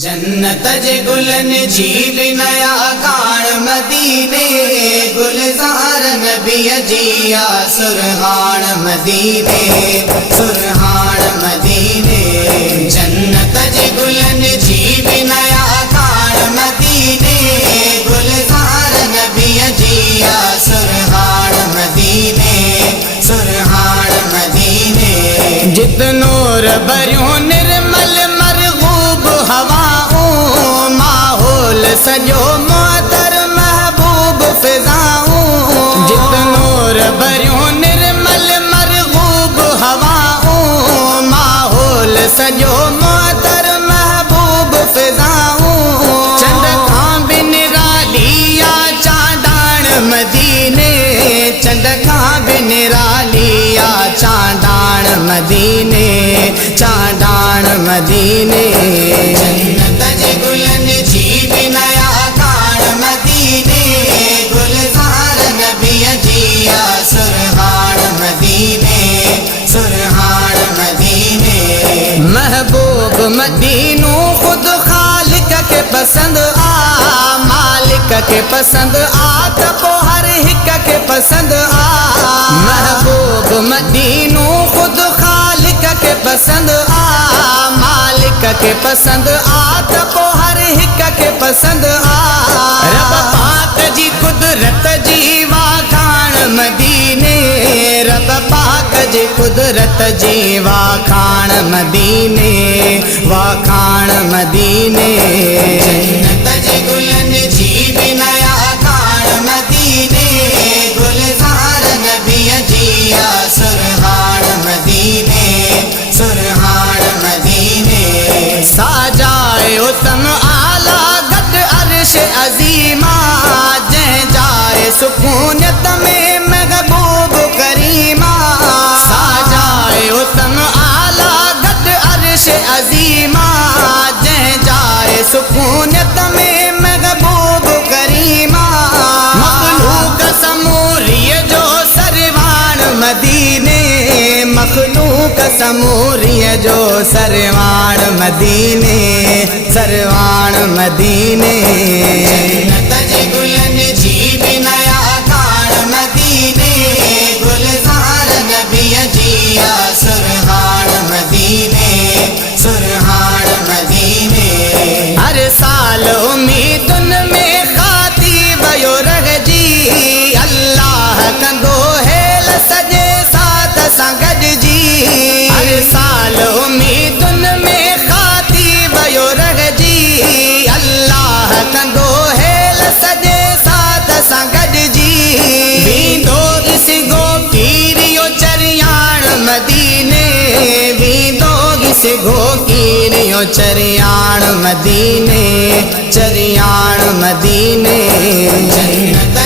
जन्नत जे गुलन जी नया कान मदीने गुलजार नबी जिया सुरहान मदीने सुरहान मदीने। जन्नत जे गुलन जी नया कान मदीने गुलजार नबी जिया सुरहान मदीने सुरहान मदीने। जितनोर भरियों निर्मल मरगूब हवाओं माहौल सजो मोहतर महबूब फिजाओं। जितनोर भरियों निर्मल मरगूब हवाओं माहौल सजो मोहतर महबूब फिजाओं। चंद खां बिन रालिया चांदान मदीने चंद खां बिन रालिया चांदान मदीने चांदान मदीने। जन्नत जे गुलन जी नया कान मदीने गुलजार नबी जिया सुरहान मदीने सुरहान मदीने। महबूब मदीनों खुद खालिक के पसंद आ मालिक के पसंद आ तपो हर हिक के पसंद आ। महबूब मदीनों खुद खालिक के पसंद आ मालिक के पसंद आ तपो हर हिक के पसंद आ। रब पाक जी कुदरत जी वाखान मदीने रब पाक जी कुदरत जी वाखान मदीने वाखान मदीने। जन्नत जे गुलन जी नया कान मदीने गुलजार नबी जिया सुरहान मदीने सुरहान मदीने। साजाए उत्तम आला गद अर्श अजीमा जह जाए सुकूनियत में महबूब करीमा। साजाए उत्तम आला गद अर्श अजीमा जह जाए सुकूनियत में महबूब करीमा। मखलूक समूरिय जो सरवान मदीने मखलूक समूरिय जो सरवान मदीने सरवान मदीने। जन्नत जे गुलन जी नया कान मदीने गुलजार नबी जिया सुरहान मदीने सुरहान मदीने। हर साल उम्मीदुन में खाती वयो रह जी अल्लाह कंदो हेल सजे साथ संगद जी। हर साल उम्मीदुन में खाती वयो रह जी अल्लाह कंदो हेल सजे साथ संगद जी। वींदो इस गो कीरियो चरियाण मदीने वींदो इस गो कीरियो चरियाण मदीने चरियाण मदीने। जन्नत